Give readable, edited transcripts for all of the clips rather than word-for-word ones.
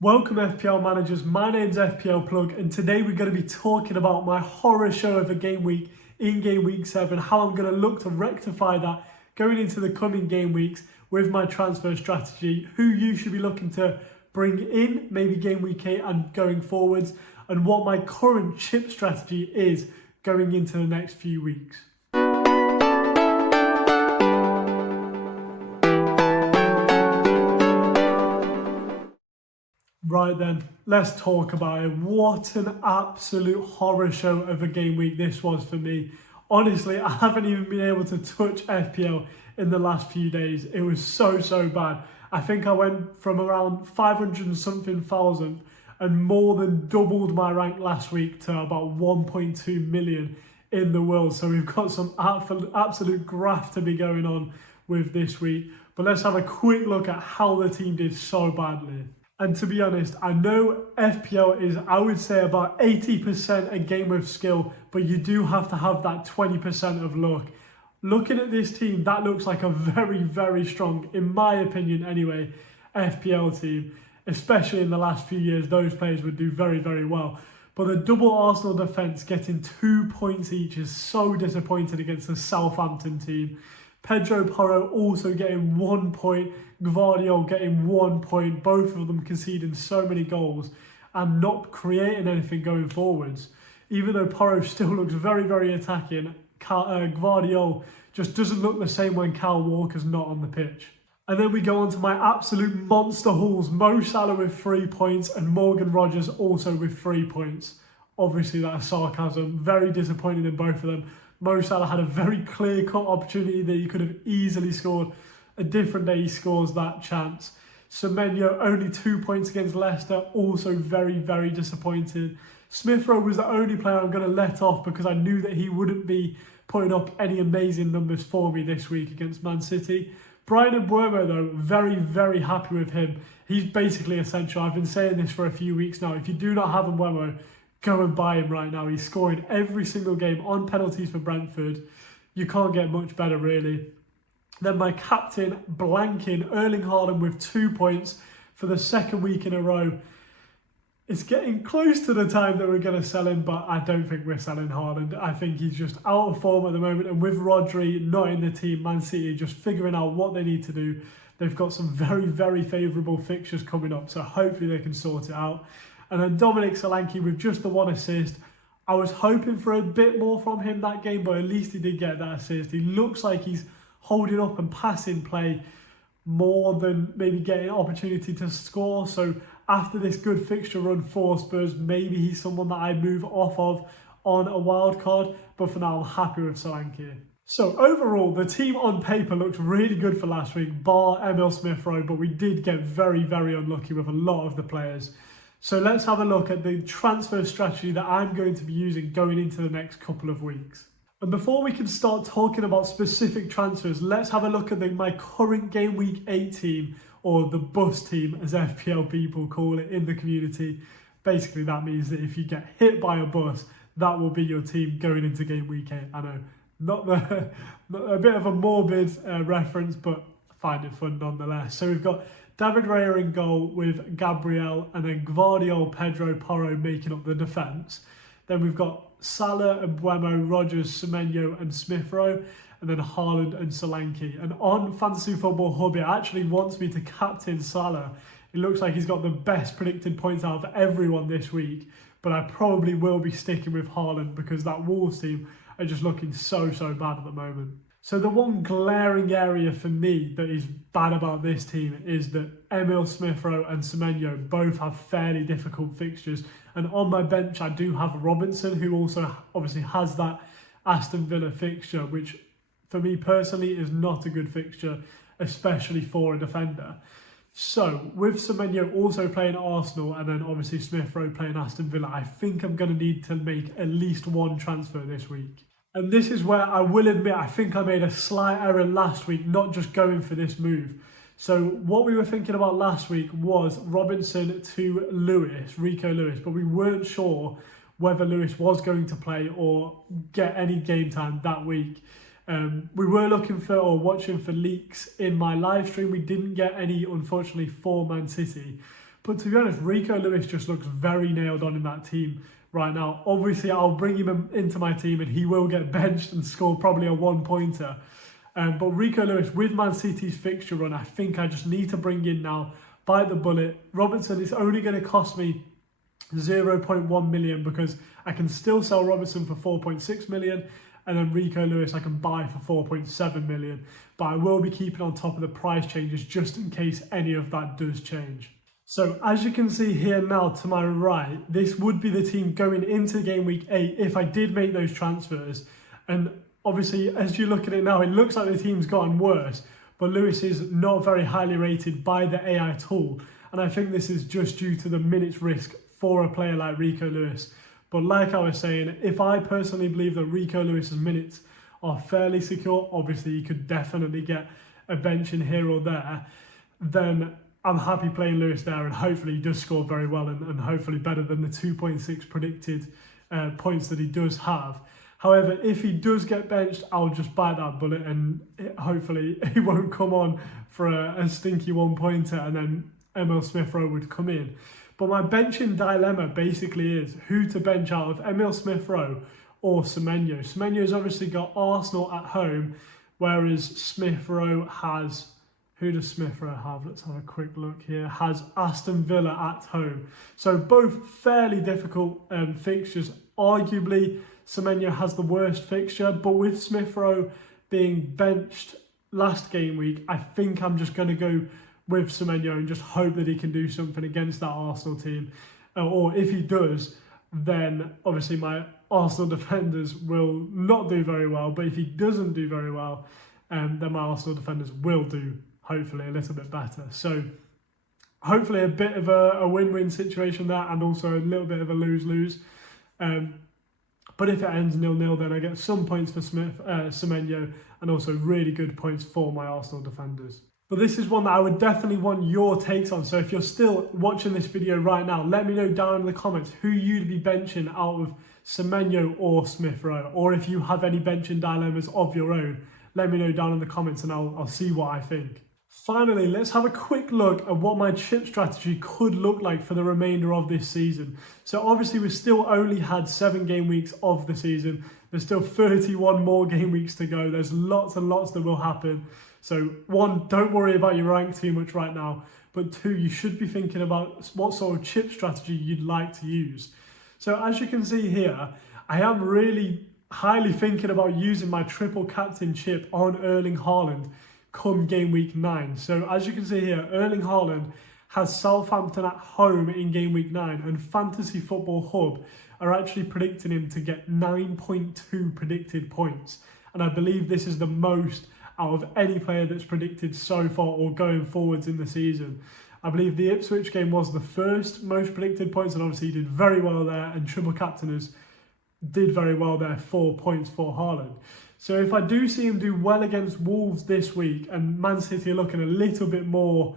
Welcome FPL managers, my name's FPL Plug and today we're going to be talking about my horror show of a game week in game week 7, how I'm going to look to rectify that going into the coming game weeks with my transfer strategy, who you should be looking to bring in maybe game week 8 and going forwards, and what my current chip strategy is going into the next few weeks. Right then, let's talk about it. What an absolute horror show of a game week this was for me. Honestly, I haven't even been able to touch FPL in the last few days. It was so bad. I think I went from around 500 and something thousand and more than doubled my rank last week to about 1.2 million in the world. So we've got some absolute graft to be going on with this week. But let's have a quick look at how the team did so badly. And to be honest, I know FPL is, I would say, about 80% a game of skill, but you do have to have that 20% of luck. Looking at this team, that looks like a very strong, in my opinion anyway, FPL team. Especially in the last few years, those players would do very well. But the double Arsenal defence getting 2 points each is so disappointing against the Southampton team. Pedro Porro also getting 1 point, Gvardiol getting 1 point, both of them conceding so many goals and not creating anything going forwards. Even though Porro still looks very attacking, Gvardiol just doesn't look the same when Kyle Walker's not on the pitch. And then we go on to my absolute monster hauls, Mo Salah with 3 points and Morgan Rogers also with 3 points. Obviously that is sarcasm, very disappointed in both of them. Mo Salah had a very clear-cut opportunity that he could have easily scored. A different day he scores that chance. Semenyo only 2 points against Leicester, also very disappointed. Smith Rowe was the only player I'm going to let off because I knew that he wouldn't be putting up any amazing numbers for me this week against Man City. Brian Mbeumo though, very happy with him. He's basically essential. I've been saying this for a few weeks now. If you do not have Mbeumo, go and buy him right now. He's scoring every single game on penalties for Brentford. You can't get much better, really. Then my captain, blanking, Erling Haaland with 2 points for the second week in a row. It's getting close to the time that we're going to sell him, but I don't think we're selling Haaland. I think he's just out of form at the moment. And with Rodri not in the team, Man City just figuring out what they need to do. They've got some very favourable fixtures coming up, so hopefully they can sort it out. And then Dominic Solanke with just the 1 assist. I was hoping for a bit more from him that game, but at least he did get that assist. He looks like he's holding up and passing play more than maybe getting an opportunity to score. So after this good fixture run for Spurs, maybe he's someone that I move off of on a wild card. But for now, I'm happy with Solanke. So overall, the team on paper looked really good for last week, bar Emil Smith Rowe, but we did get very unlucky with a lot of the players. So let's have a look at the transfer strategy that I'm going to be using going into the next couple of weeks. And before we can start talking about specific transfers, let's have a look at my current game week 8 team, or the bus team as FPL people call it in the community. Basically that means that if you get hit by a bus, that will be your team going into game week 8. I know, not a bit of a morbid reference, but I find it fun nonetheless. So we've got David Raya in goal with Gabriel, and then Gvardiol, Pedro Porro making up the defence. Then we've got Salah, Mbeumo, Rogers, Semenyo and Smith Rowe, and then Haaland and Solanke. And on Fantasy Football Hub, it actually wants me to captain Salah. It looks like he's got the best predicted points out of everyone this week, but I probably will be sticking with Haaland because that Wolves team are just looking so bad at the moment. So the one glaring area for me that is bad about this team is that Emil Smith Rowe and Semenyo both have fairly difficult fixtures. And on my bench, I do have Robinson, who also obviously has that Aston Villa fixture, which for me personally is not a good fixture, especially for a defender. So with Semenyo also playing Arsenal and then obviously Smith Rowe playing Aston Villa, I think I'm going to need to make at least one transfer this week. And this is where I will admit I think I made a slight error last week, not just going for this move. So what we were thinking about last week was Robinson to Lewis, Rico Lewis, but we weren't sure whether Lewis was going to play or get any game time that week. We were looking for or watching for leaks in my live stream. We didn't get any, unfortunately, for Man City. But to be honest, Rico Lewis just looks very nailed on in that team right now. Obviously, I'll bring him into my team and he will get benched and score probably a one-pointer. But Rico Lewis, with Man City's fixture run, I think I just need to bring in now, bite the bullet. Robertson is only going to cost me 0.1 million because I can still sell Robertson for 4.6 million. And then Rico Lewis I can buy for 4.7 million. But I will be keeping on top of the price changes just in case any of that does change. So as you can see here now to my right, this would be the team going into game week 8 if I did make those transfers. And obviously, as you look at it now, it looks like the team's gotten worse. But Lewis is not very highly rated by the AI tool. And I think this is just due to the minutes risk for a player like Rico Lewis. But like I was saying, if I personally believe that Rico Lewis's minutes are fairly secure, obviously he could definitely get a bench in here or there, then I'm happy playing Lewis there, and hopefully he does score very well and hopefully better than the 2.6 predicted points that he does have. However, if he does get benched, I'll just bite that bullet and hopefully he won't come on for a stinky one-pointer and then Emil Smith-Rowe would come in. But my benching dilemma basically is who to bench out of Emil Smith-Rowe or Semenyo. Semenyo's obviously got Arsenal at home, whereas Smith-Rowe has... Who does Smith-Rowe have? Let's have a quick look here. Has Aston Villa at home. So both fairly difficult fixtures. Arguably, Semenyo has the worst fixture, but with Smith-Rowe being benched last game week, I think I'm just going to go with Semenyo and just hope that he can do something against that Arsenal team. Or if he does, then obviously my Arsenal defenders will not do very well. But if he doesn't do very well, then my Arsenal defenders will do, hopefully, a little bit better. So hopefully a bit of a win-win situation there and also a little bit of a lose-lose. But if it ends 0-0, then I get some points for Semenyo and also really good points for my Arsenal defenders. But this is one that I would definitely want your takes on. So if you're still watching this video right now, let me know down in the comments who you'd be benching out of Semenyo or Smith-Rowe. Or if you have any benching dilemmas of your own, let me know down in the comments and I'll see what I think. Finally, let's have a quick look at what my chip strategy could look like for the remainder of this season. So obviously we've still only had 7 game weeks of the season. There's still 31 more game weeks to go. There's lots and lots that will happen. So 1, don't worry about your rank too much right now. But 2, you should be thinking about what sort of chip strategy you'd like to use. So as you can see here, I am really highly thinking about using my triple captain chip on Erling Haaland come game week 9. So as you can see here, Erling Haaland has Southampton at home in game week 9, and Fantasy Football Hub are actually predicting him to get 9.2 predicted points. And I believe this is the most out of any player that's predicted so far or going forwards in the season. I believe the Ipswich game was the first most predicted points, and obviously he did very well there, and triple captainers did very well there, 4 points for Haaland. So if I do see him do well against Wolves this week and Man City are looking a little bit more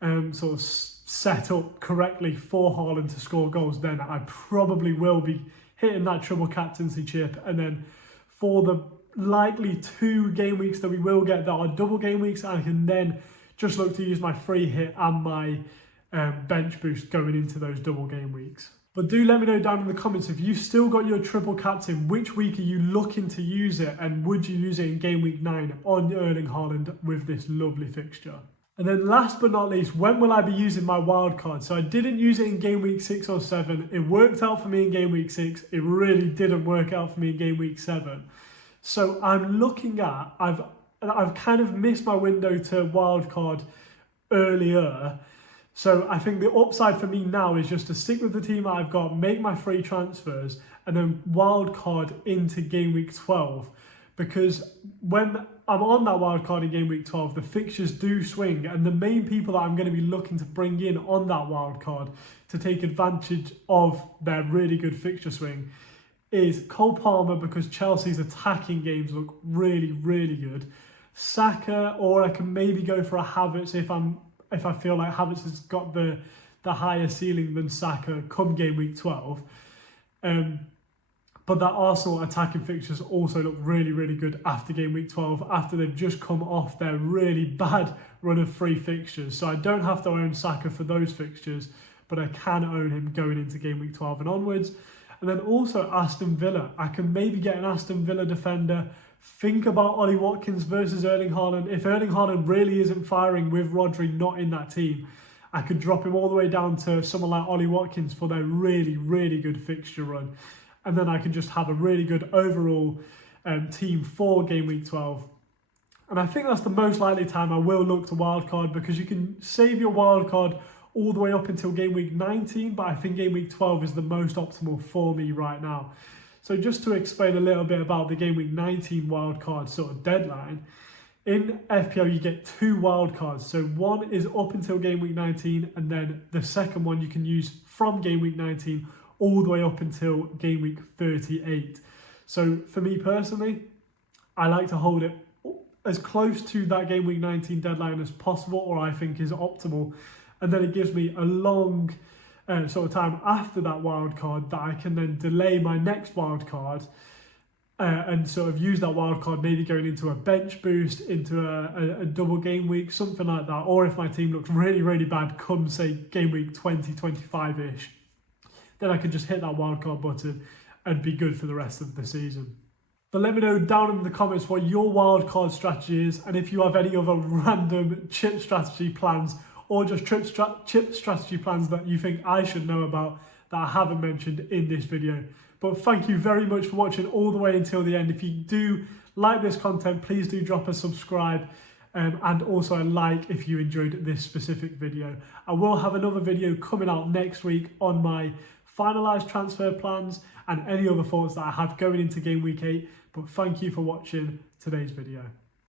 sort of set up correctly for Haaland to score goals, then I probably will be hitting that triple captaincy chip. And then for the likely 2 game weeks that we will get that are double game weeks, I can then just look to use my free hit and my bench boost going into those double game weeks. But do let me know down in the comments if you've still got your triple captain, which week are you looking to use it, and would you use it in game week 9 on Erling Haaland with this lovely fixture? And then last but not least, when will I be using my wild card? So I didn't use it in game week 6 or 7. It worked out for me in game week 6. It really didn't work out for me in game week 7. So I'm looking at, I've kind of missed my window to wild card earlier. So I think the upside for me now is just to stick with the team I've got, make my free transfers, and then wildcard into game week 12. Because when I'm on that wildcard in game week 12, the fixtures do swing, and the main people that I'm going to be looking to bring in on that wildcard to take advantage of their really good fixture swing is Cole Palmer, because Chelsea's attacking games look really, really good. Saka, or I can maybe go for a Havertz if I feel like Havertz has got the higher ceiling than Saka come game week 12. But that Arsenal attacking fixtures also look really, really good after game week 12, after they've just come off their really bad run of free fixtures. So I don't have to own Saka for those fixtures, but I can own him going into game week 12 and onwards. And then also Aston Villa. I can maybe get an Aston Villa defender. Think about Ollie Watkins versus Erling Haaland. If Erling Haaland really isn't firing with Rodri not in that team, I could drop him all the way down to someone like Ollie Watkins for their really, really good fixture run. And then I can just have a really good overall team for game week 12. And I think that's the most likely time I will look to wildcard, because you can save your wildcard all the way up until game week 19, but I think game week 12 is the most optimal for me right now. So just to explain a little bit about the game week 19 wildcard sort of deadline, in FPL you get 2 wildcards. So one is up until game week 19, and then the second one you can use from game week 19 all the way up until game week 38. So for me personally, I like to hold it as close to that game week 19 deadline as possible, or I think is optimal. And then it gives me a long sort of time after that wild card that I can then delay my next wild card and sort of use that wild card maybe going into a bench boost, into a double game week, something like that. Or if my team looks really, really bad come, say, game week 20, 25-ish, then I can just hit that wild card button and be good for the rest of the season. But let me know down in the comments what your wild card strategy is, and if you have any other random chip strategy plans or just chip strategy plans that you think I should know about that I haven't mentioned in this video. But thank you very much for watching all the way until the end. If you do like this content, please do drop a subscribe and also a like if you enjoyed this specific video. I will have another video coming out next week on my finalised transfer plans and any other thoughts that I have going into game week 8. But thank you for watching today's video.